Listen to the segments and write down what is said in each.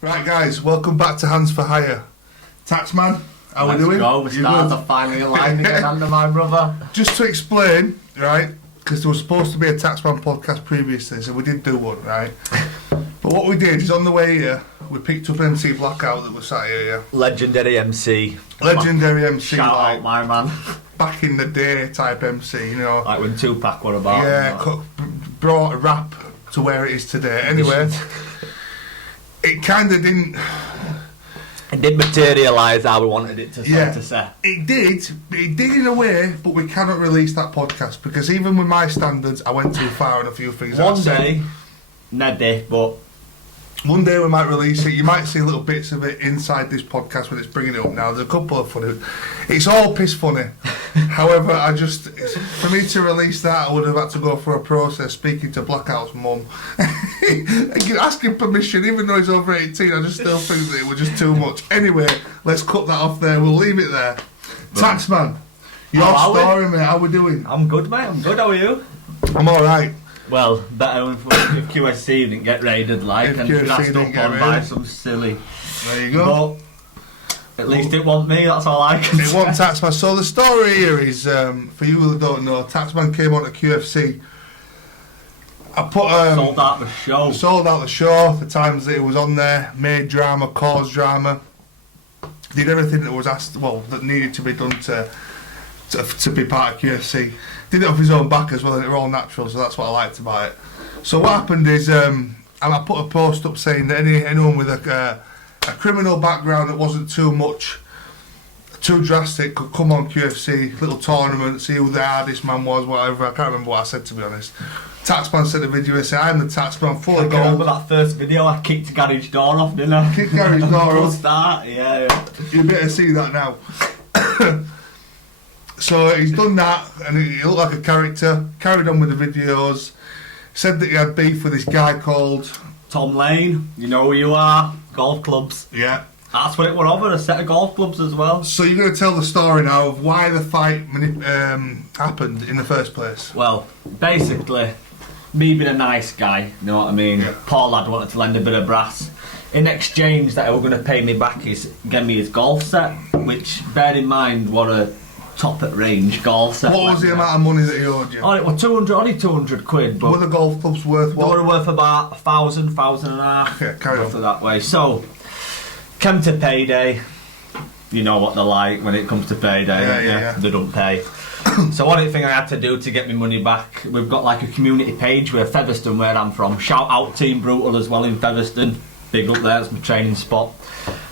Right, guys, welcome back to Hands for Hire. Taxman, how we doing? Go. The stars are finally aligning again under my brother. Just to explain, right, because there was supposed to be a Taxman podcast previously, so we did do one, right? But what we did is on the way here, we picked up MC Blackout that was sat here, yeah. Legendary MC. Legendary MC, Shout like out, my man. back in the day type MC, you know. Like when Tupac were about. Yeah, brought rap to where it is today. Anyway, it kind of didn't... It did materialise how we wanted it to say. It did in a way, but we cannot release that podcast because even with my standards, I went too far on a few things. One day, but one day we might release it. You might see little bits of it inside this podcast when it's bringing it up now. There's a couple of funny. It's all piss funny. However, for me to release that, I would have had to go through a process speaking to Blackout's mum, asking permission, even though he's over 18. I just still think that it was just too much. Anyway, let's cut that off there. We'll leave it there. Taxman, your story, mate. How we doing? I'm good, mate. I'm good. How are you? I'm all right. Well, better if QFC didn't get raided, like, and grassed up on by some silly. There you go. But at least it wasn't me, that's all I can say. It wasn't Taxman. So the story here is, for you who don't know, Taxman came on to QFC. I put... sold out the show. Sold out the show, the times that it was on there, made drama, caused drama. Did everything that was asked, that needed to be done to be part of QFC. Did it off his own back as well, and it were all natural, so that's what I liked about it. So what happened is, and I put a post up saying that anyone with a criminal background that wasn't too drastic could come on QFC, little tournament, see who the hardest man was, whatever. I can't remember what I said, to be honest. Taxman sent a video and said, I'm the Taxman, full of gold. I remember that first video, I kicked garage door off, didn't I? Kicked garage door off. Start, yeah. You better see that now. So he's done that, and he looked like a character, carried on with the videos, said that he had beef with this guy called... Tom Lane, you know who you are, golf clubs. Yeah. That's what it were over, a set of golf clubs as well. So you're going to tell the story now of why the fight happened in the first place? Well, basically, me being a nice guy, you know what I mean? Yeah. Poor lad wanted to lend a bit of brass. In exchange that they were going to pay me back is give me his golf set, which, bear in mind, what a top at range golf set. What was the amount of money that he owed you? Oh, it was only 200 quid, but... Were the golf clubs worth what? They were worth about 1,000, 1,500. Okay, carry on. That way. So, came to payday. You know what they're like when it comes to payday. Yeah. They don't pay. So one thing I had to do to get my money back, we've got like a community page where Featherstone, where I'm from. Shout out Team Brutal as well in Featherstone. Big up there, it's my training spot.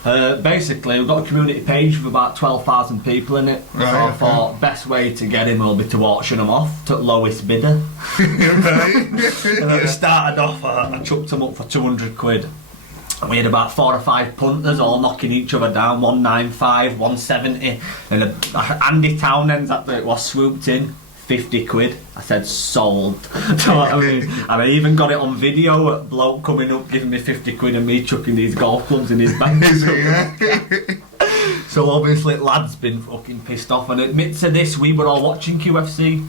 Basically, we've got a community page with about 12,000 people in it. Right, so I thought best way to get him will be to auction them off to the lowest bidder. And I started off, I chucked them up for 200 quid. And we had about 4 or 5 punters all knocking each other down, 195, 170, and Andy Townend's that it was swooped in. 50 quid. I said sold. So I mean, and I even got it on video. A bloke coming up giving me 50 quid and me chucking these golf clubs in his back. So obviously lad's been fucking pissed off, and admit to this, we were all watching QFC.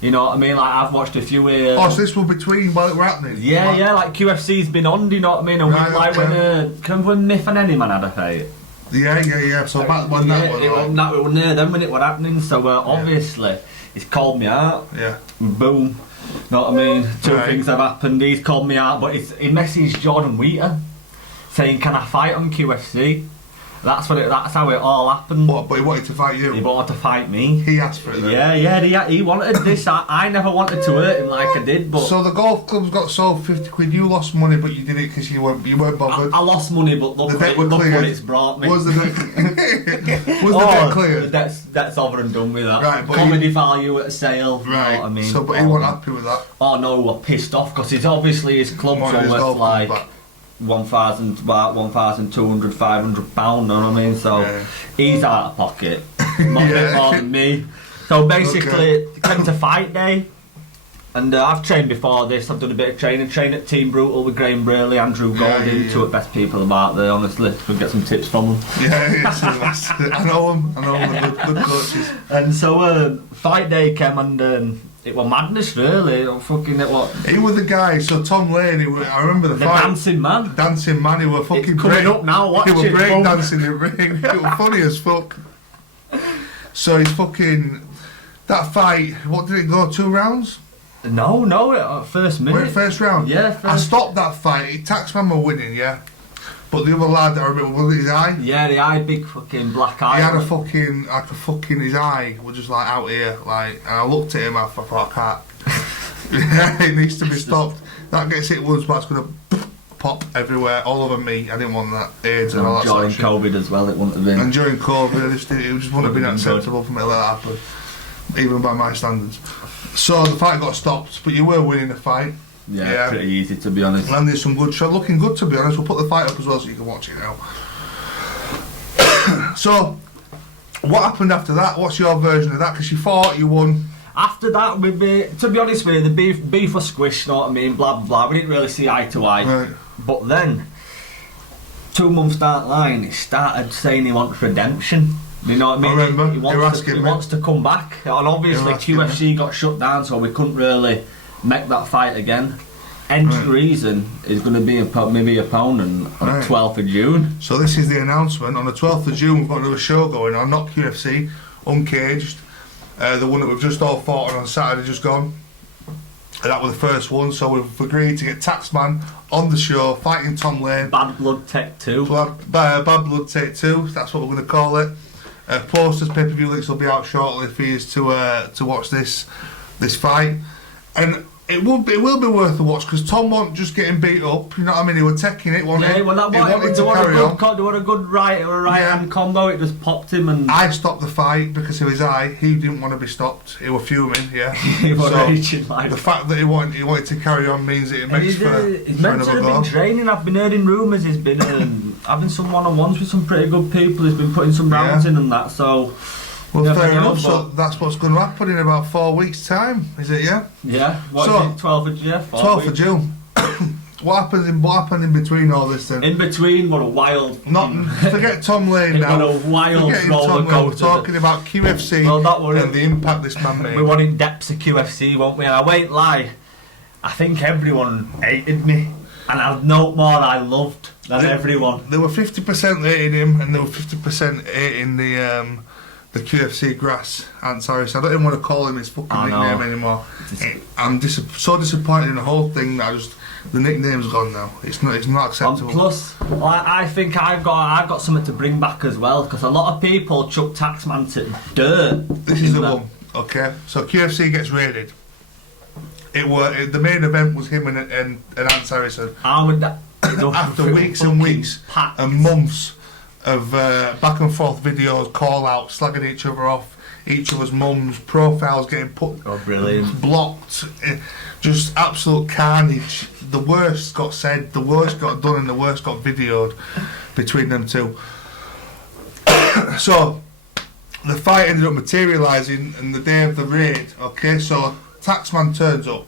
You know what I mean? Like I've watched a few. So this was between while it were happening. Yeah. Like QFC's been on. Do you know what I mean? And we like when Miff and Anyman had a fight. Yeah. So back when that was. It was near them when it were happening. So obviously. He's called me out. Yeah. Boom. Know what I mean? Two things have happened. He's called me out, but he messaged Jordan Wheater saying, "Can I fight on QFC?" That's how it all happened. What? But he wanted to fight you? He wanted to fight me. He asked for it then? Yeah, he wanted this. I never wanted to hurt him like I did, but... So the golf clubs got sold 50 quid, you lost money but you did it because you weren't bothered? I lost money, but look what it's brought me. Was the debt cleared? The debt's over and done with that. Right, but comedy value at a sale, right. You know what I mean? So, but he wasn't happy with that? Oh no, we're pissed off because it's obviously his clubs are worth like... 1,200, £500, you know what I mean? So he's out of pocket, not a bit more than me. So basically, it came to fight day, and I've trained before this. I've done a bit of training. Trained at Team Brutal with Graham Burley, Andrew Golding, two of the best people about there. Honestly, we'll get some tips from them. I know them. They're good coaches. And so fight day came, and It was madness, really. He was the guy. So Tom Lane, I remember the fight. Dancing man. Dancing man. He was fucking it's coming up now. Watch he was it. break dancing in the ring. It was funny as fuck. So he's fucking that fight. What did it go? 2 rounds? No. First minute. First round. Yeah. I stopped that fight. Taxman were winning. Yeah. But the other lad, I remember, was it his eye? Yeah, the eye, big fucking black eye. He had his eye was just like out here, like, and I looked at him, I thought, I can't. It needs to be stopped. That gets hit once, but it's going to pop everywhere, all over me. I didn't want that AIDS and all that during sort of COVID as well, it wouldn't have been. And during COVID, it just wouldn't have been acceptable for me to let that happen, even by my standards. So the fight got stopped, but you were winning the fight. Yeah, pretty easy to be honest. Landed some good shot, looking good to be honest. We'll put the fight up as well so you can watch it now. So, what happened after that? What's your version of that? Because you fought, you won. After that, to be honest with you, the beef was squished, you know what I mean, blah blah blah. We didn't really see eye to eye. Right. But then, 2 months down the line, he started saying he wants redemption. You know what I mean? I remember. He wants to come back. And obviously QFC got shut down, so we couldn't really make that fight again. Reason is going to be maybe opponent on the 12th of June. So this is the announcement. On the 12th of June we've got another show going on, not QFC, Uncaged. The one that we've just all fought on Saturday just gone. And that was the first one, so we've agreed to get Taxman on the show, fighting Tom Lane. Bad Blood Take 2. Bad Blood Take 2, that's what we're going to call it. Posters, pay-per-view links will be out shortly for you to watch this fight. And it will be worth a watch because Tom wasn't just getting beat up. You know what I mean? He was taking it. He wanted to carry on. They were a good right hand combo. It just popped him and. I stopped the fight because of his eye. He didn't want to be stopped. He was fuming. Yeah. He was raging like. The fact that he wanted to carry on means that it makes he's meant to have been training. I've been hearing rumours. He's been having some one-on-ones with some pretty good people. He's been putting some rounds in and that. So. Well, fair enough. So that's what's going to happen in about 4 weeks' time, is it? Yeah. Yeah. What is it? 12th of June. 12th of June. What happened in between all this then? In between, what a wild. Forget Tom Lane now. What a wild roller coaster. We're talking about QFC and the impact this man made. We were in depths of QFC, weren't we? And I won't lie. I think everyone hated me, and I've no more I loved than everyone. There were 50% hating him, and there were 50% hating the QFC Grass, Ant Harris. I don't even want to call him his fucking nickname anymore. I'm so disappointed in the whole thing that the nickname's gone now. It's not acceptable. Plus, I think I've got something to bring back as well because a lot of people chuck Taxman to dirt. This is the one. Okay, so QFC gets raided. The main event was him and Ant Harrison. After weeks and weeks and months of back and forth videos, call out, slagging each other off, each other's mums, profiles getting blocked, just absolute carnage. The worst got said, the worst got done, and the worst got videoed between them two. So the fight ended up materialising on the day of the raid. Okay, so Taxman turns up.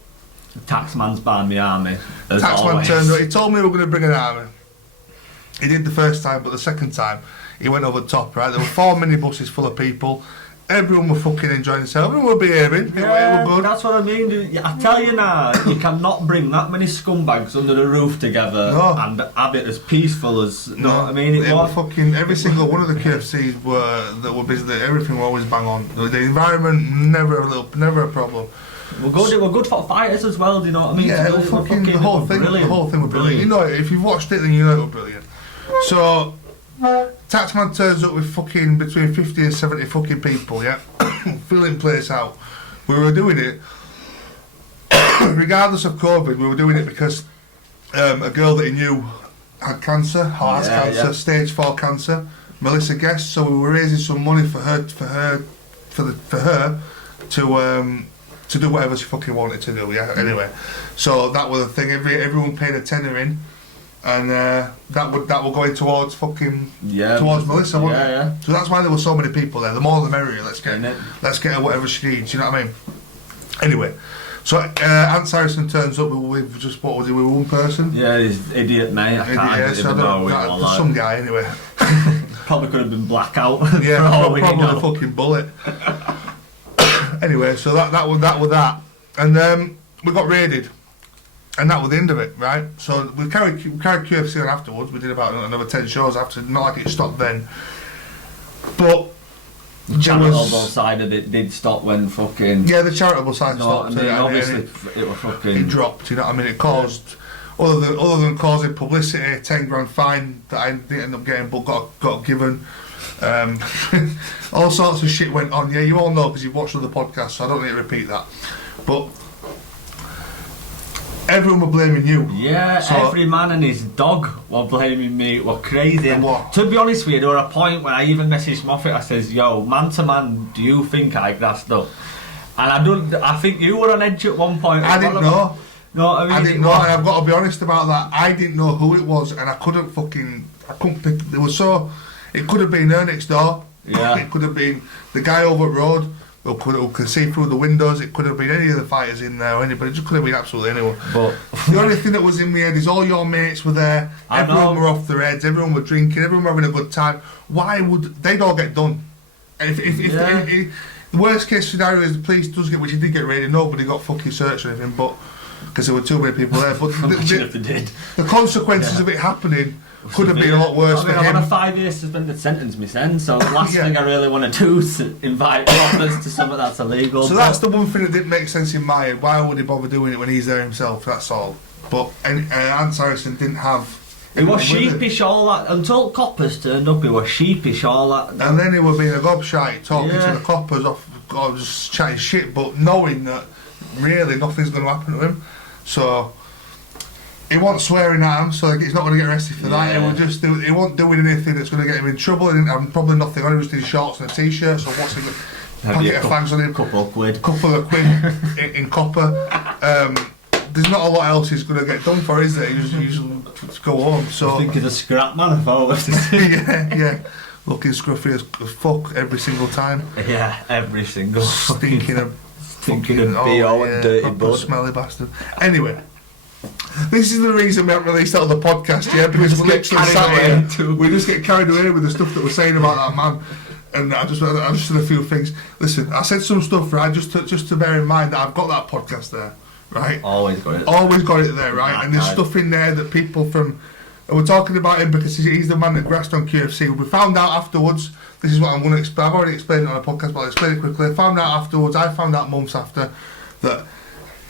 Taxman's behind the army. Taxman turned up. He told me we were going to bring an army. He did the first time, but the second time he went over the top, right? There were 4 minibuses full of people. Everyone were fucking enjoying themselves. Everyone were behaving. Yeah, it were good. That's what I mean. I tell you now, you cannot bring that many scumbags under the roof together and have it as peaceful as. You know what I mean? It was fucking every single one of the QFCs that were busy. Everything were always bang on. The environment never a problem. We're good for fighters as well. Do you know what I mean? Yeah, the whole thing was brilliant. You know, if you've watched it, then you know it was brilliant. So, Taxman turns up with fucking between 50 and 70 fucking people, yeah? Filling place out. We were doing it, regardless of COVID, we were doing it because a girl that he knew had cancer, or has cancer, stage 4 cancer, Melissa Guest, so we were raising some money for her to do whatever she fucking wanted to do, yeah? Anyway, so that was the thing, everyone paid a tenner in, and that would go in towards fucking towards Melissa, wasn't it? Yeah. So that's why there were so many people there. The more the merrier. Let's get her whatever she needs. You know what I mean? Anyway, so Ant Harrison turns up with just what was it with one person? Yeah, he's idiot mate. Some guy anyway. Probably could have been blackout. Yeah, probably a fucking bullet. Anyway, so that was that. And we got raided. And that was the end of it, right? So we carried QFC on afterwards. We did about another 10 shows after, not like it stopped then. But the charitable side of it did stop when fucking... Yeah, the charitable side stopped. And obviously it was fucking... It dropped, you know what I mean? It caused, other than causing publicity, 10 grand fine that I didn't end up getting but got given. All sorts of shit went on. Yeah, you all know because you've watched other podcasts, so I don't need to repeat that. But... everyone were blaming you. Yeah, so every man and his dog were blaming me. It were crazy. And to be honest with you, there were a point when I even messaged Moffitt. I says, "Yo, man to man, do you think I grassed up?" And I think you were on edge at one point. I didn't know. No, I mean, I didn't know, and I've got to be honest about that. I didn't know who it was, and I couldn't pick. It was so. It could have been her next door. Yeah. It could have been the guy over the road. Who could see through the windows. It could have been any of the fighters in there or anybody. It just could have been absolutely anyone. But the only thing that was in my head is all your mates were there. Everyone were off their heads. Everyone were drinking. Everyone were having a good time. Why would they'd all get done? And if the worst case scenario is the police does get, which he did get raided. Nobody got fucking searched or anything, but because there were too many people there. But the consequences of it happening could have been a lot worse for him. I'm on a 5-year suspended sentence, Miss N, so the last thing I really want to do is invite robbers to something that's illegal. So that's the one thing that didn't make sense in my head. Why would he bother doing it when he's there himself? That's all. But Ant Harrison didn't have... He was sheepish all that, until coppers turned up, he was sheepish all that. And then he was being a gobshite, talking to the coppers, just chatting shit, but knowing that really nothing's going to happen to him. So... he wasn't swearing at him, so he's not going to get arrested for that. He wasn't doing anything that's going to get him in trouble. He didn't have probably nothing on him, just in shorts and a t-shirt. So what's he got? Packet of fags on him. Couple of quid in copper. There's not a lot else he's going to get done for, is there? You just go home. So I think he's a scrap man if I was to say. yeah. Looking scruffy as fuck every single time. Yeah, every single. Stinking of B.O. and dirty bud. Smelly bastard. Anyway. This is the reason we haven't released it on the podcast yet, because we just get carried away with the stuff that we're saying about that man. And I just said a few things. Listen, I said some stuff, right, just to bear in mind that I've got that podcast there, right? Always got it there, right? And there's stuff in there that people from... and we're talking about him because he's the man that grassed on QFC. We found out afterwards, this is what I'm going to explain. I've already explained it on a podcast, but I'll explain it quickly. I found out months after that...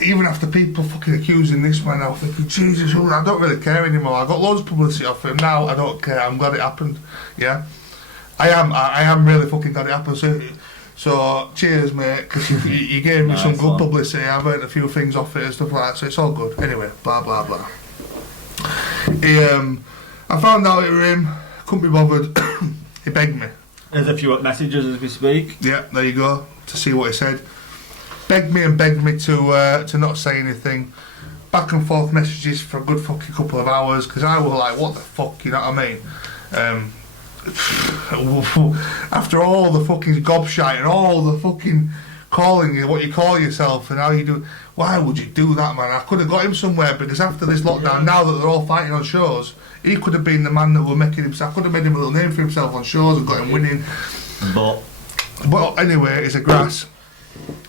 even after people fucking accusing this man, I was thinking, Jesus, I don't really care anymore. I got loads of publicity off him. Now I don't care. I'm glad it happened. Yeah, I am really fucking glad it happened. So cheers, mate, because you gave me some good publicity. I've heard a few things off it and stuff like that. So it's all good. Anyway, blah blah blah. I found out it was him. Couldn't be bothered. He begged me. There's a few messages as we speak. Yeah, there you go. To see what he said. Begged me to not say anything. Back and forth messages for a good fucking couple of hours because I was like, what the fuck, you know what I mean? After all the fucking gobshite and all the fucking calling you what you call yourself and how you do, why would you do that, man? I could have got him somewhere because after this lockdown, now that they're all fighting on shows, he could have been the man that were making himself. I could have made him a little name for himself on shows and got him winning. But anyway, it's a grass.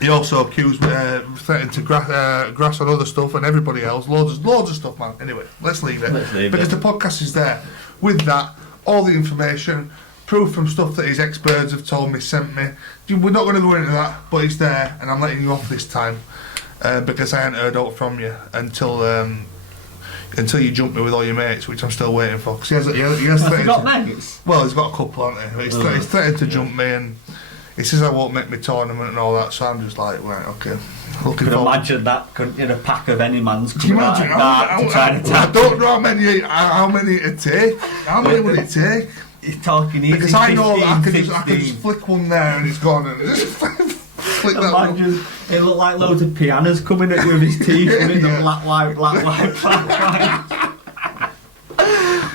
He also accused me, threatened to grass on other stuff and everybody else, loads of stuff, man. Anyway, let's leave it because the podcast is there. With that, all the information, proof from stuff that his ex-birds have told me, sent me. We're not going to go into that, but it's there, and I'm letting you off this time because I haven't heard out from you until you jump me with all your mates, which I'm still waiting for. Cause he has threatened. Got mates? Well, he's got a couple, hasn't he? He's threatened to jump me and. He says I won't make my tournament and all that, so I'm just like, right, okay. You could imagine that in a pack of any man's. Can you imagine? I don't know how many it'd take. How many would it take? He's talking easy. Because I know that I can just flick one there and it's gone. And just flick that one. It looked like loads of pianos coming at you with his teeth in the black white. What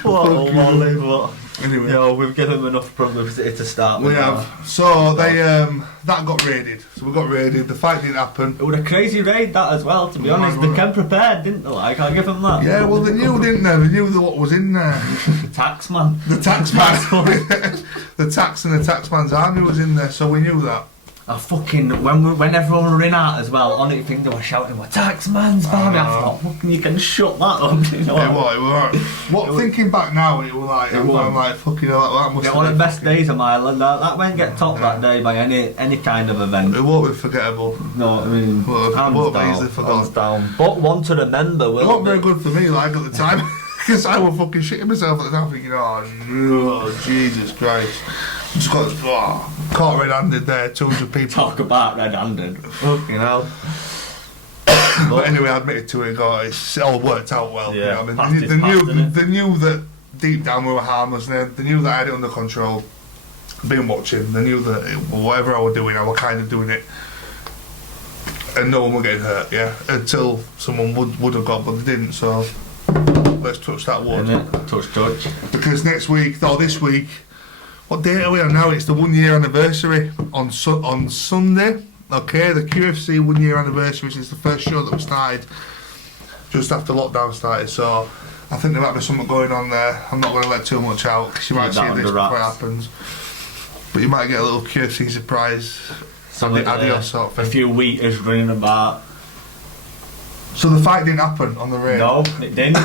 a volley, what. Anyway, we've given them enough publicity to start with. We have. So they that got raided. So we got raided. The fight didn't happen. It was a crazy raid that as well. To be honest, they came prepared, didn't they? Like, I'll give them that. Yeah, well they knew, didn't they? They knew what was in there. The Taxman. The Taxman. The Tax and the Taxman's army was in there, so we knew that. I fucking when everyone were in out as well, on it, think they were shouting, "What Taxman's barmy?" I thought, "Fucking, you can shut that up." You know? It was. What thinking back now, it was like I'm like fucking. That must one of the best days of my life. That won't get topped that day by any kind of event. It won't be forgettable. No, I mean, hands down. But one to remember. It wasn't very good for me, like at the time, because I was fucking shitting myself at the time, thinking, "Oh, Jesus Christ." Just got caught red-handed there, 200 people. Talk about red-handed. Fucking hell. But anyway, I admitted to it, it all worked out well. Yeah, you know what I mean? They knew that deep down we were harmless, and they knew that I had it under control. Been watching, they knew that whatever I was doing, I was kind of doing it. And no one was getting hurt, yeah? Until someone would have got, but they didn't, so let's touch that wood. Touch. Because this week, what date are we on now? It's the 1 year anniversary on Sunday. Okay, the QFC 1 year anniversary, which is the first show that we started just after lockdown started. So I think there might be something going on there. I'm not going to let too much out because you might see this before it happens. But you might get a little QFC surprise. Adios sort of thing. A few waiters running about. So the fight didn't happen on the rain? No, it didn't.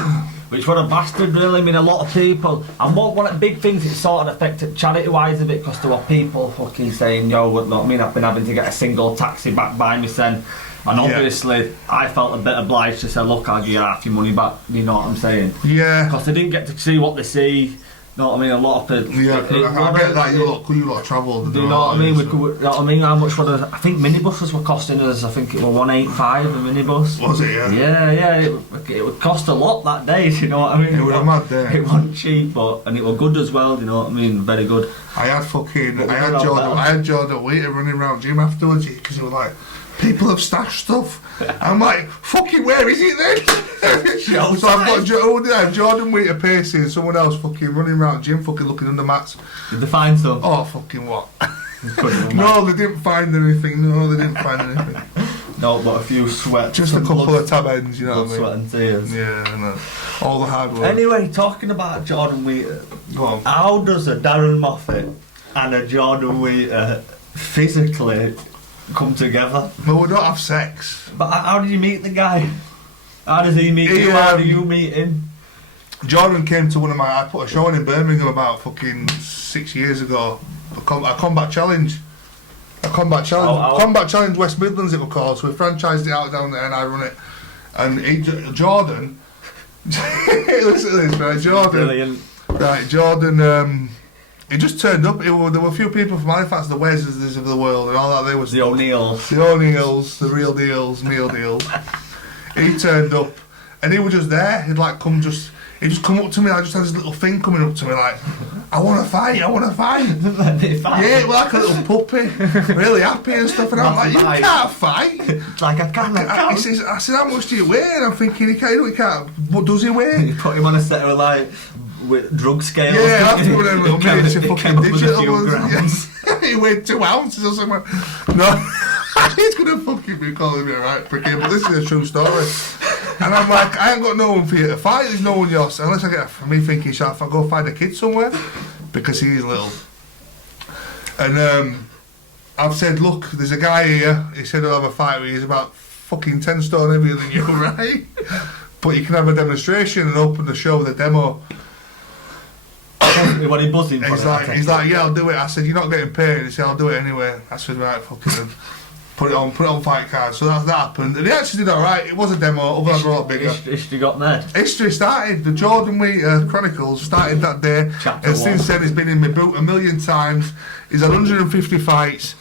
Which was a bastard, really. I mean, a lot of people. And one of the big things, it sort of affected charity-wise a bit, because there were people fucking saying, "Yo, what I mean, I've been having to get a single taxi back by me then." And obviously, I felt a bit obliged to say, "Look, I'll give you half your money back." You know what I'm saying? Yeah. Because they didn't get to see what they see. You know what I mean? A lot of people. Yeah, I get that. You lot travelled. Do you know what I mean? You know what I mean? How much were I think minibuses were costing us. I think it was 185 a minibus. Was it? Yeah. Yeah. It would cost a lot that day. You know what I mean? It was a mad day. It wasn't cheap, and it was good as well. You know what I mean? Very good. I had Jordan Waiter running around gym afterwards because he was like, "People have stashed stuff." I'm like, "Fucking where is it then?" So I've got Jordan Waiter pacing and someone else fucking running around gym fucking looking under mats. Did they find some? Oh, fucking what? No, they didn't find anything. No, but a few sweat. Just a couple of tab ends, you know what I mean? Sweat and tears. Yeah, I know. All the hard work. Anyway, talking about Jordan Waiter, go on. How does a Darren Moffitt and a Jordan Waiter physically come together? Well, we don't have sex. But how did you meet the guy? How does he meet you? How do you meet him? Jordan came to I put a show on in Birmingham about fucking 6 years ago. A combat challenge. Combat challenge West Midlands it was called. So we franchised it out down there and I run it. And Jordan, listen to this, right? Brilliant. Right, Jordan. He just turned up. There were a few people from Halifax, the Wesley's of the world, and all that. They was the O'Neills, the real deals, meal deals. He turned up, and he was just there. He'd just come up to me. I just had this little thing coming up to me, like, "I want to fight. Yeah, like a little puppy, really happy and stuff. And I'm like, "You can't fight." Like I can't. I said, "How much do you weigh?" And I'm thinking, he can't. What does he weigh? You put him on a set of like with drug scale. Yeah, after one of them little minutes of fucking digital ones. He weighed 2 ounces or something. No, he's gonna fucking be calling me a right pricky, but this is a true story. And I'm like, I ain't got no one for you to fight. There's no one else unless I get me thinking, shall I go find a kid somewhere? Because he's little. And I've said, "Look, there's a guy here." He said he'll have a fight with you. He's about fucking 10 stone heavier than you, right? But you can have a demonstration and open the show with a demo. When he buzzing. He's like, "Yeah, I'll do it." I said, "You're not getting paid." He said, "I'll do it anyway." I said, "Right, fucking put it on fight cards." So that happened, and he actually did all right. It was a demo, other than a lot bigger. History got made. History started. The Jordan Waiter Chronicles started that day, and since then he's been in my boot 1,000,000 times. He's had 150 fights.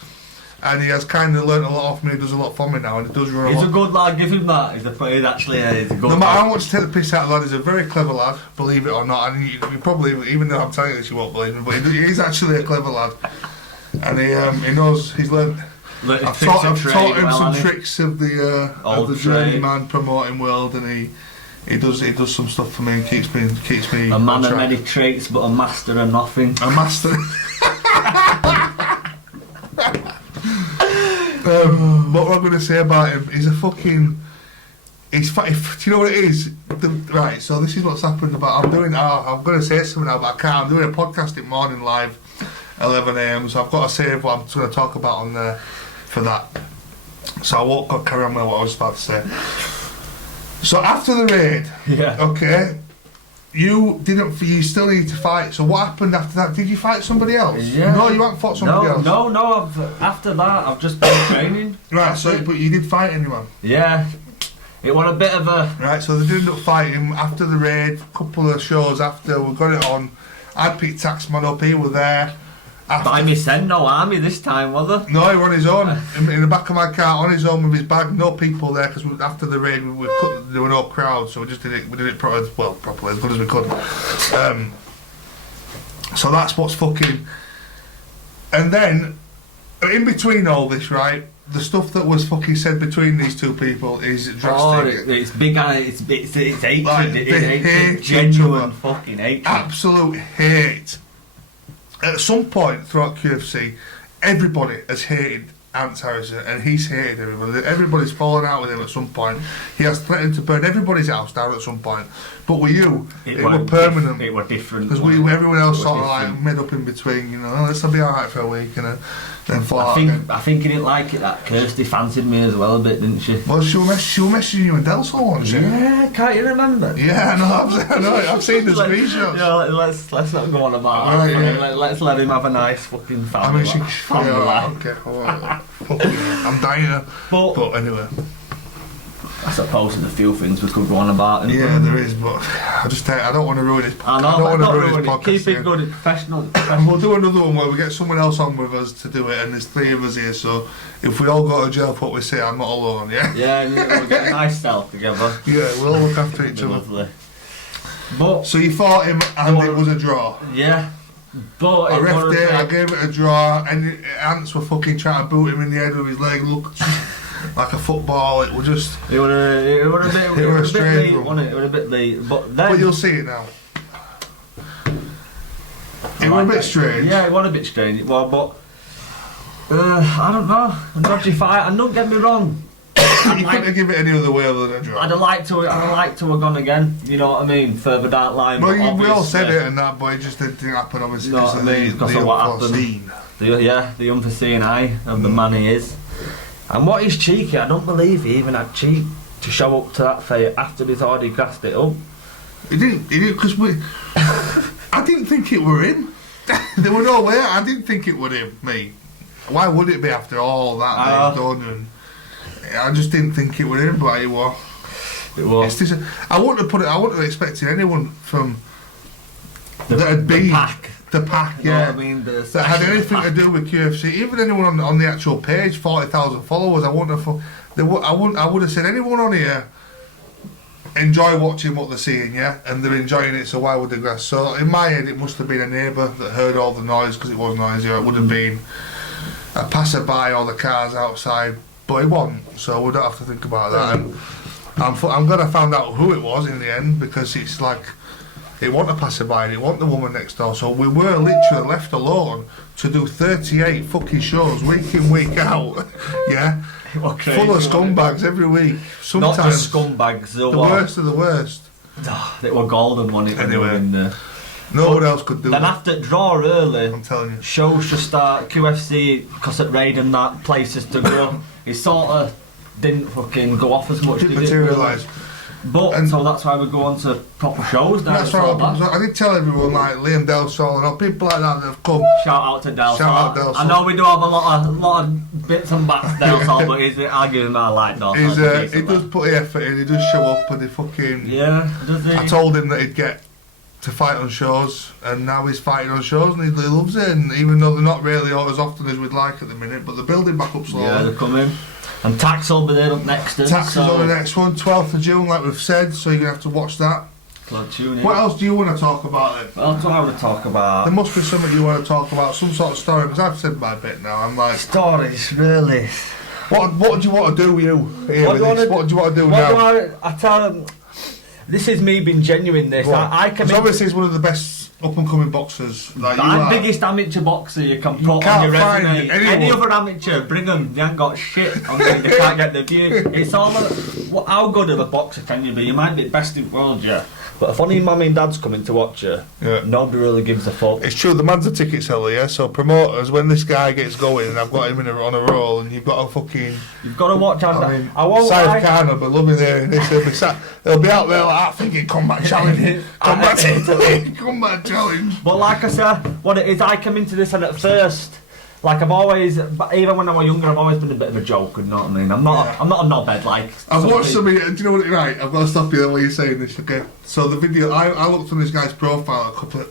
And he has kind of learnt a lot off me. He does a lot for me now, and he does run a lot. He's a good lad. Give him that. He's a good. No matter how much you take the piss out of the lad, he's a very clever lad. Believe it or not, and you probably, even though I'm telling you this, you won't believe me, but he's actually a clever lad, and he knows. He's learnt. I've taught him some tricks of the journeyman promoting world, and he does some stuff for me and keeps me. A man of many traits, but a master of nothing. A master. What am I going to say about him? He's a fucking. He's. Do you know what it is? Right. So this is what's happened. I'm going to say something now, but I can't. I'm doing a podcast at morning live, 11 a.m. So I've got to say what I'm going to talk about on there. for that. So I won't carry on with what I was about to say. So after the raid, okay, you still need to fight. So what happened after that? Did you fight somebody else? Yeah. No, you haven't fought somebody else. No. After that, I've just been training. Right. So, but you did fight anyone? Yeah. It was a bit of a... Right, so they did end up fighting after the raid, a couple of shows after, we got it on. I picked Taxman up, he was there. By me send no army this time, was there? No, he was on his own, in the back of my car, on his own with his bag, no people there, because after the raid there were no crowds, so we did it properly, as good as we could. So that's what's fucking... And then, in between all this, right, the stuff that was fucking said between these two people is drastic. Oh, it's big, it's hatred, Like, it's hatred, genuine fucking hatred. Absolute hate. At some point throughout QFC, everybody has hated Ants Harrison, and he's hated everybody. Everybody's fallen out with him at some point. He has threatened to burn everybody's house down at some point. But with you, it was permanent. It was different. Because everyone else sort of like made up in between, you know, let's be alright for a week and then fall out again. I think he didn't like it that Kirsty fancied me as well a bit, didn't she? Well, she was messaging you in Delsol, wasn't she? Yeah, can't you remember? Yeah, I know, I've seen the screenshots. Yeah, let's not go on about that. Right, let's let him have a nice fucking family life. Okay, alright. I'm dying. But anyway. I suppose there's a few things we could go on about. Yeah, there is, but I don't want to ruin this. I know, I don't want to ruin this podcast. Keep it good, professional. We'll do another one where we get someone else on with us to do it, and there's 3 of us here, so if we all go to jail for what we say, I'm not alone, yeah? Yeah, we'll get a nice self together. Yeah, we'll all look after each other. Lovely. But so you fought him, and it was a draw. Yeah. But I reffed it, I gave it a draw, and Ants were fucking trying to boot him in the head with his leg, looked like a football. It was just... It was a bit late, wasn't it? It was a bit late. But you'll see it now. It was a bit strange. Yeah, it was a bit strange. Well, but... I don't know. A dodgy fight, and don't get me wrong. You couldn't give it any other way other than a draw. I'd have liked to have gone again, you know what I mean, further down the line. Well, we all said it and that, but it just didn't happen, obviously. You know what I mean, because of what happened. The unforeseen eye of the man he is. And what is cheeky, I don't believe he even had cheek to show up to that fight after he's already gassed it up. He didn't, because I didn't think it were him. There were no way, I didn't think it were him, me. Why would it be after all that they've done? And I just didn't think it was him, but it was. It was. I wouldn't have expected anyone from that had been the pack, yeah. I mean, that had anything to do with QFC. Even anyone on the actual page, 40,000 followers. I would have said anyone on here enjoy watching what they're seeing, yeah, and they're enjoying it. So why would they grass? So in my head, it must have been a neighbour that heard all the noise because it was noisy. Or it would have been a passerby or the cars outside. But it wasn't, so we don't have to think about that. And I'm glad I found out who it was in the end, because it's like, it wasn't a passerby, it wasn't the woman next door, so we were literally left alone to do 38 fucking shows week in, week out, yeah? Crazy, full of scumbags every week. Sometimes not just scumbags, the worst of the worst. They were golden when it anyway. In there. No one else could do then it. After draw early, I'm telling you. Shows should start QFC, because at raid and that, places to go. It sort of didn't fucking go off as much. Didn't materialise. But so that's why we go on to proper shows now. That's right. I did tell everyone, like Liam Delsol and all people like that have come. Shout out to Delsol. Shout out Delsol. I know we do have a lot of bits and bats Delsol, but I give him a like Delsol. He does put the effort in. He does show up, and he fucking. Yeah, does he? I told him that he'd get to fight on shows, and now he's fighting on shows, and he loves it. And even though they're not really as often as we'd like at the minute, but they're building back up slowly. Yeah, they're coming. And Tax will be there up next. Tax is on the next one, 12th of June, like we've said, so you're going to have to watch that. What else do you want to talk about then? What else do I want to talk about? There must be something you want to talk about, some sort of story, because I've said my bit now. I'm like... Stories, really? What do you want to do with you? What do you want to do now? I tell them... This is me being genuine, this. I can... obviously he's one of the best up-and-coming boxers. Like I'm biggest amateur boxer you can put on your resume. Any other amateur, bring them. They ain't got shit on them. They can't get the view. It's all about how good of a boxer can you be? You might be best in the world, yeah. But if only mummy and dad's coming to watch you, nobody really gives a fuck. It's true, the man's a ticket seller, yeah? So promoters, when this guy gets going and I've got him on a roll and you've got a fucking... You've got to watch out. I won't lie. Khan will be loving hearing this. They'll be out there like that thinking, combat challenge. Combat challenge. But like I said, what it is, I came into this and at first... Like I've always, even when I was younger, I've always been a bit of a joker. You know what I mean? I'm not a knobhead like. I've watched some. Do you know what? Right, I've got to stop you while you're saying this. Okay. So the video, I looked on this guy's profile a couple of.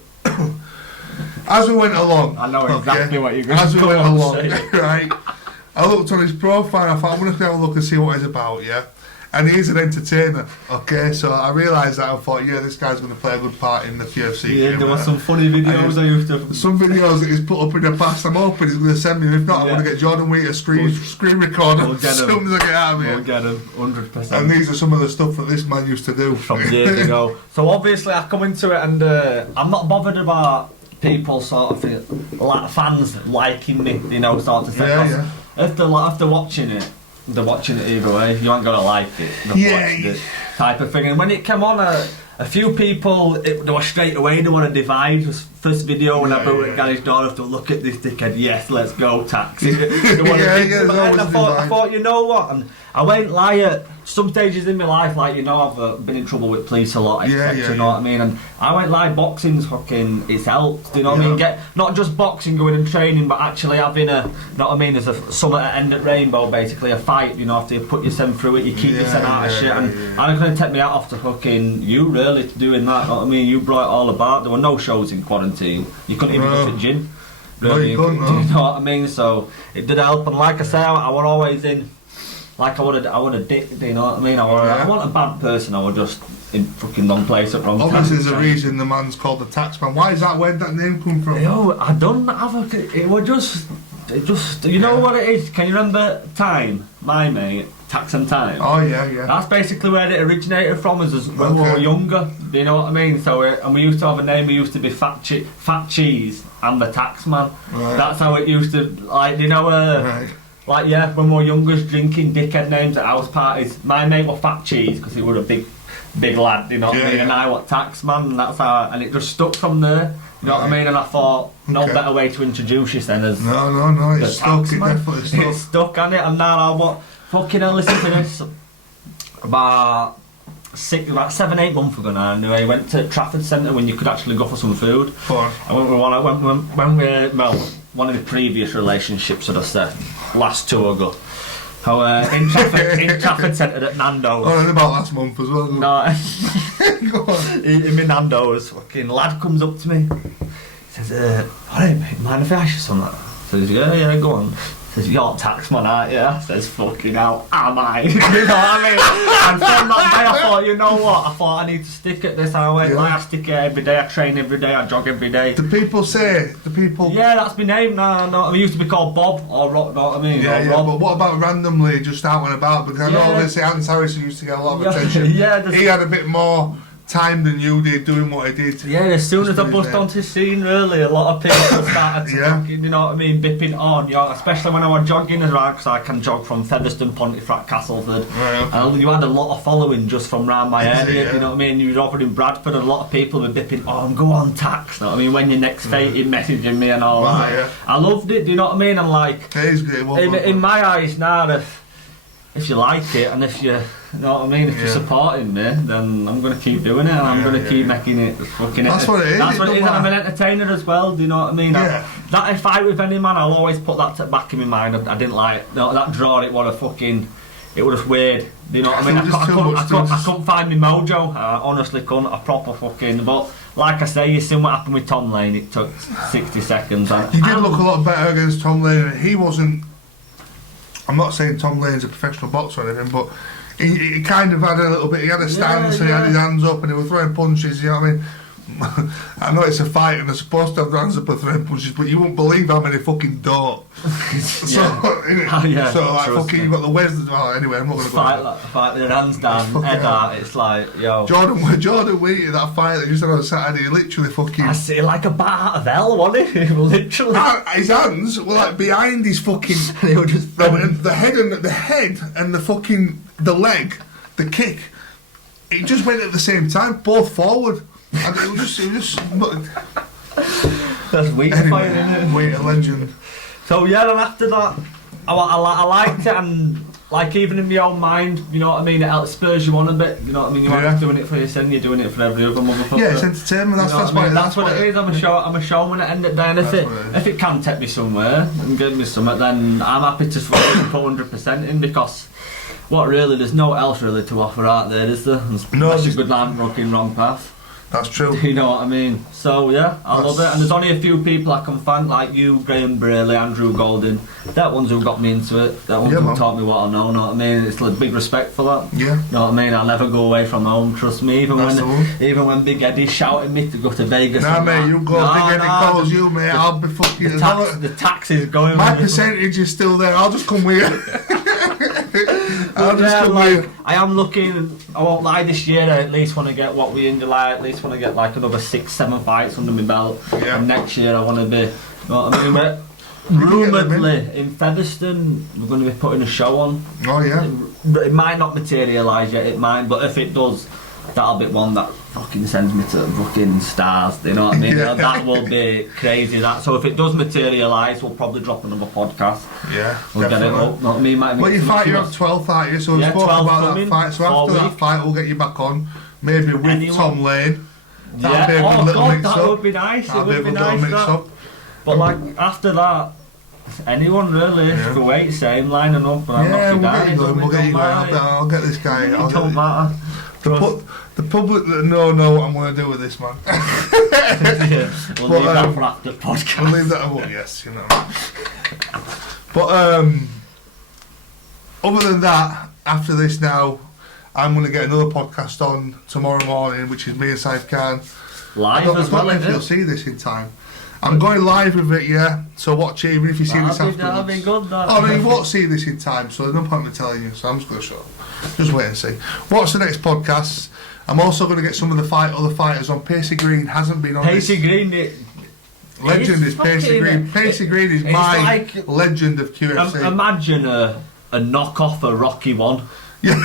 As we went along. I know exactly what you're going to say. As we went along, say. Right. I looked on his profile. I thought I'm going to have a look and see what he's about. Yeah. And he's an entertainer, okay? So I realised that. I thought, yeah, this guy's going to play a good part in the QFC. Yeah, there were some funny videos I used to... Some videos that he's put up in the past, I'm hoping he's going to send me. If not, I'm going to get Jordan Wheat a screen recorder as soon as I get out of here. We'll get him, 100%. And these are some of the stuff that this man used to do. From years ago. So obviously I come into it and I'm not bothered about people sort of, like fans liking me, you know, sort of thing. Yeah. If they're watching it, they're watching it either way. You ain't gonna like it. It type of thing. And when it came on, a few people they were straight away. They want to divide. It was first video when I put it Gary's door to look at this dickhead. Yes, let's go, Tax. I thought, you know what? And I won't lie. At some stages in my life, like you know, I've been in trouble with police a lot, etc. You know what I mean? And I won't lie. Boxing's fucking. It's helped. You know what I mean? Get not just boxing, going and training, but actually having a. You know what I mean? There's a summit at end at Rainbow, basically a fight. You know, after you put yourself through it, you keep yourself out of shit. And I'm going to take me out off to fucking you really doing that. You know what I mean? You brought it all about. There were no shows in quarantine. You couldn't even go to gym. Really, you couldn't. You know what I mean? So it did help. And like I say, I was always in. Like I want a dick, do you know what I mean? I want a bad person, I was just in fucking wrong place at wrong time. Obviously there's a reason the man's called the Taxman. Why is that, where'd that name come from? Yo, I don't have it was just, you know what it is? Can you remember Time, my mate, Tax and Time? Oh yeah. That's basically where it originated from, as when we were younger, do you know what I mean? So, and we used to have a name, we used to be Fat Cheese and the Taxman. Right. That's how it used to, like, you know, right. Like when we were younger, drinking dickhead names at house parties. My mate was Fat Cheese because he was a big lad, you know what I mean? And I was Taxman, and that's how. And it just stuck from there, you know what I mean? And I thought, no better way to introduce you then as no, it's stuck. It definitely stuck. It's stuck, and now I what? Fucking hell, listen to this. About 7-8 months ago now, anyway, I went to Trafford Centre when you could actually go for some food. I went with one of the previous relationships that I said last tour ago. How in Trafford Centre at Nando's. Oh, and about last month as well. No, go on. In Nando's, fucking lad comes up to me. He says, "Alright, mate, mind if I ask you something?" I says, "Yeah, go on." Says, "You're Taxman, aren't you?" I says, "Fucking hell, am I?" You know what I mean? And from that day I thought, you know what? I thought I need to stick at this. I went, I stick it every day, I train every day, I jog every day. Yeah, that's my name now. No, I used to be called Bob or Rob, know what I mean? Yeah, but what about randomly just out and about? Because I know obviously Hans Harrison used to get a lot of attention. He had a bit more time than you did doing what I did. Yeah, as soon as I bust onto the scene, really, a lot of people started to fucking, you know what I mean, bipping on, you know, especially when I was jogging as well, because I can jog from Featherstone, Pontefract, Castleford. Right, okay. And you had a lot of following just from round my area, you know what I mean? You were over in Bradford, and a lot of people were bipping, go on, Tax, you know what I mean? When you're next fated, messaging me and all that. Yeah. I loved it, do you know what I mean? And like, in my eyes now, if you like it, and if you know what I mean, if you're supporting me, then I'm going to keep doing it, and I'm going to keep making it fucking. That's what it is. That's what it is. And I'm an entertainer as well. Do you know what I mean? That if I fight with any man, I'll always put that back in my mind. I didn't like that draw. It was a fucking. It was just weird. Do you know what I mean? I couldn't find my mojo. I honestly couldn't. A proper fucking. But like I say, you seen what happened with Tom Lane. It took 60 seconds. He did look a lot better against Tom Lane. He wasn't. I'm not saying Tom Lane's a professional boxer or anything, but he kind of had a little bit. He had a stance and he had his hands up and he was throwing punches. You know what I mean? I know it's a fight and they're supposed to have their hands up and throwing punches, but you won't believe how many fucking don't. So like fucking, you've got the wisdom. Oh, anyway, I'm not going to go. Fight their hands down, head out. It's like, yo. Jordan Wheaton, that fight that you said on Saturday, he literally fucking. I see, like a bat out of hell, wasn't he? Literally. His hands were like behind his fucking. They were just. The head and the fucking the leg, the kick. it just went at the same time, both forward. And it was just That's weak anyway, fighting, isn't it? Wait, a legend. So yeah, then after that, I liked it, and like even in my own mind, you know what I mean, it spurs you on a bit, you know what I mean, you aren't doing it for yourself, you're doing it for every other motherfucker. Yeah, it's entertainment, that's what it is. I'm a showman at the end of the day, and if it can take me somewhere and give me something, then I'm happy to put 100% in, because what really, there's no else really to offer out there, is there? Unless you're good line rocking wrong path. That's true. You know what I mean? So yeah, I love it, and there's only a few people I can thank, like you, Graham Brayley, Andrew Golding. They're ones who got me into it. They're ones who taught me what I know. Know what I mean? It's like big respect for that. Yeah. Know what I mean? I'll never go away from home. Trust me. Even when Big Eddie's shouting me to go to Vegas. Nah, mate, you go. Big Eddie calls you, mate. I'll be fucking. The tax is going. My percentage is still there. I'll just come with you. I am looking, I won't lie, this year I at least want to get what we in July, at least want to get like another 6-7 fights under my belt. Yeah. And next year I want to be, you know what I mean, rumouredly in Featherstone we're going to be putting a show on. Oh yeah. It might not materialise yet, it might, but if it does, that'll be one that fucking sends me to fucking stars, you know what I mean? Yeah. That will be crazy, that. So if it does materialise, we'll probably drop another podcast. Yeah, we'll get it up, know what I mean? Well, you fight, you're on 12th, aren't you? So we spoke about that fight, so after that fight we'll get you back on, maybe with Tom Lane. Yeah, that would be nice, it would be nice that. But like, after that, anyone really, Kuwait, same lining up, and I'm we'll get you going, I'll get this guy. It don't matter. The public that know what I'm going to do with this man. We'll leave that for after the podcast. We'll leave that, well, yes, you know. But other than that, after this now, I'm going to get another podcast on tomorrow morning, which is me and Saif Khan. Live as well, I don't know if you'll see this in time. I'm going live with it, yeah. So watch it, even if you see this afterwards. That'll be good, that. Oh, no, you won't see this in time, so there's no point in me telling you. So I'm just going to show up. Just wait and see. What's the next podcast? I'm also going to get some of the other fighters on. Pacey Green hasn't been on. Pacey Green, legend is Pacey Green. Pacey Green is my like, legend of QFC. Imagine a knockoff of Rocky 1. Yeah.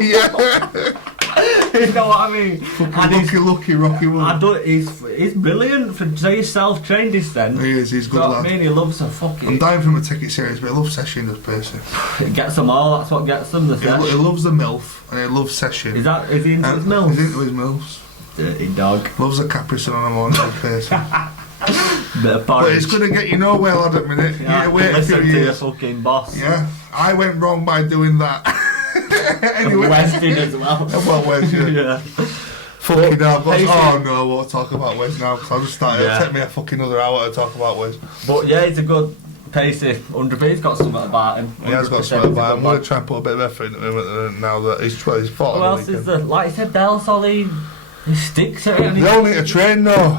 Yeah. You know what I mean? Fucking lucky Rocky 1. He's brilliant for yourself trained this then. He is, he's good lad. lad. I mean, he loves a fucking. I'm dying for him to take it serious, but he loves session, does Pacey. It gets them all, that's what gets them. He loves the MILF and he loves session. Is he into his MILF? He's into his MILFs. Dirty dog. Loves a Capri Sun on a morning, Pacey. Bit of porridge. But it's going to get you nowhere, lad, at a minute. Yeah, wait a few years. To your fucking boss. Yeah, I went wrong by doing that. Anyway. Westing as well. Well, Wes, yeah. Fucking hell, oh no, I won't talk about Wes now, because I'll just start, it'll take me a fucking other hour to talk about Wes. But yeah, he's a good Pacey, 100%, he's got something about him. He has got something about him. I'm going to try and put a bit of effort into him now that he's fought. Who else is there? Like you said, Delsol, he sticks at it. They all need to train though,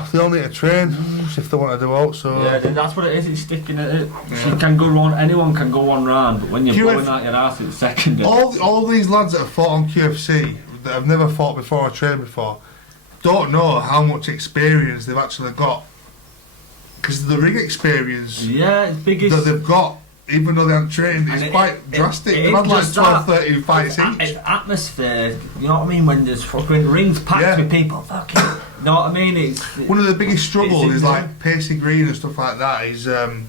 if they want to do out, so... Yeah, that's what it is, it's sticking at it. Yeah. You can go one, anyone can go one round, but when you're blowing out your ass, it's second. All these lads that have fought on QFC, that have never fought before or trained before, don't know how much experience they've actually got. Because the ring experience it's biggest that they've got, even though they haven't trained, is quite drastic. They've had like 12, 13 fights each. It's atmosphere, you know what I mean, when there's fucking rings packed with people, fucking, you know what I mean? It's one of the biggest struggles is like Pacey Green and stuff like that is, one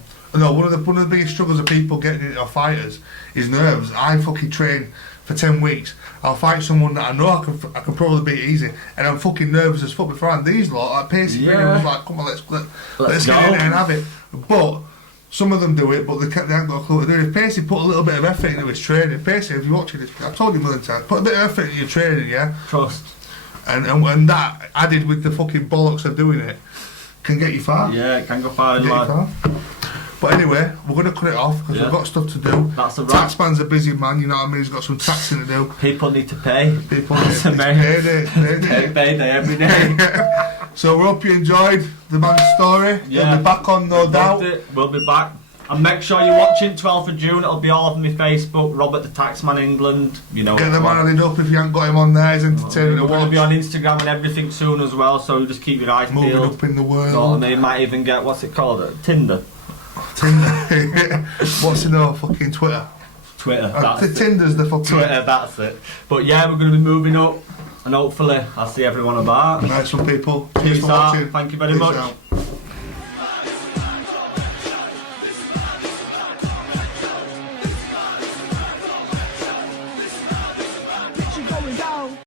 of the biggest struggles of people getting into fighters is nerves. I fucking train for 10 weeks. I'll fight someone that I know I can probably beat easy, and I'm fucking nervous as fuck beforehand. These lot, like Pacey Green was like, come on, let's get in there and have it. But some of them do it, but they haven't got a clue what to do. If Pacey put a little bit of effort into his training, Pacey, if you're watching this, I've told you a million times, put a bit of effort into your training, yeah? Trust. And that, added with the fucking bollocks of doing it, can get you far. Yeah, it can go far in life. But anyway, we're going to cut it off because we've got stuff to do. That's a Taxman's a busy man, you know what I mean? He's got some taxing to do. People need to pay. People need to pay. Payday every day. So we hope you enjoyed the man's story. Yeah. We'll be back on, no doubt. We'll be back. And make sure you're watching 12th of June. It'll be all over my Facebook. Robert the Taxman England. You know. Get the man added up if you haven't got him on there. He's entertaining. We're going to be on Instagram and everything soon as well. So you just keep your eyes peeled. Moving up in the world. You know what I mean? Might even get, what's it called? Tinder. What's in our fucking Twitter? Twitter. Tinder's the fucking... Twitter, that's it. But yeah, we're going to be moving up, and hopefully I'll see everyone about. Nice one, people. Cheers Peace for out. watching. Thank you very Peace much. out.